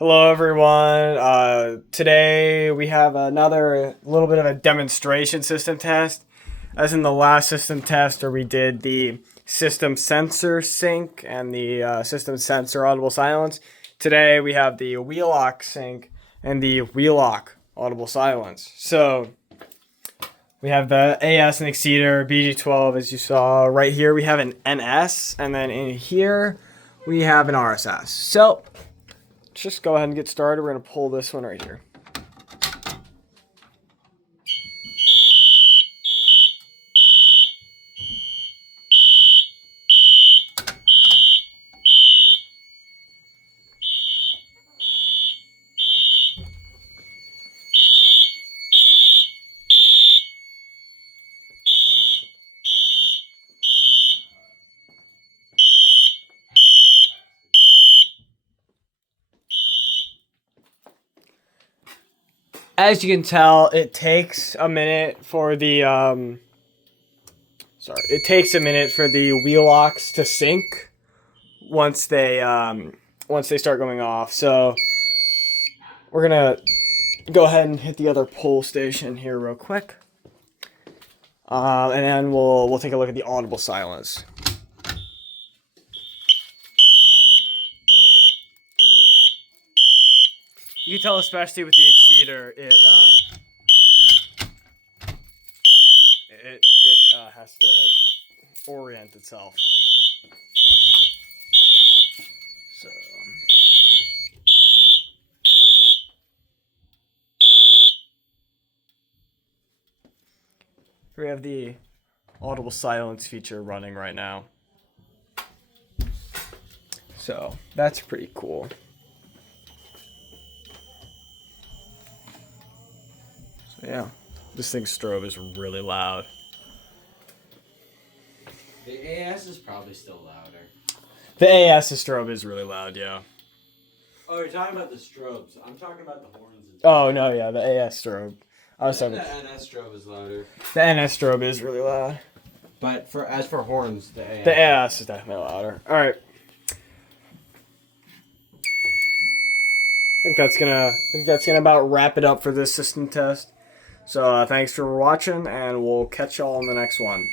Hello everyone. Today we have another little bit of a demonstration system test. As in the last system test where we did the system sensor sync and the system sensor audible silence. Today we have the Wheelock sync and the Wheelock audible silence. So we have the AS and Exceeder BG12 as you saw. Right here we have an NS, and then in here we have an RSS. So let's just go ahead and get started. We're going to pull this one right here. As you can tell, it takes a minute for the wheelocks to sync once they start going off. So we're gonna go ahead and hit the other pull station here real quick, and then we'll take a look at the audible silence. You can tell, especially with the Exceeder, it has to orient itself. So we have the audible silence feature running right now. So that's pretty cool. So yeah, this thing's strobe is really loud. The AS is probably still louder. The AS strobe is really loud, yeah. Oh, you're talking about the strobes. I'm talking about the horns. Oh no, yeah, the AS strobe. I was talking. The NS strobe is louder. The NS strobe is really loud. But as for horns, the AS. The AS is definitely louder. All right. I think that's gonna about wrap it up for this system test. So thanks for watching, and we'll catch y'all in the next one.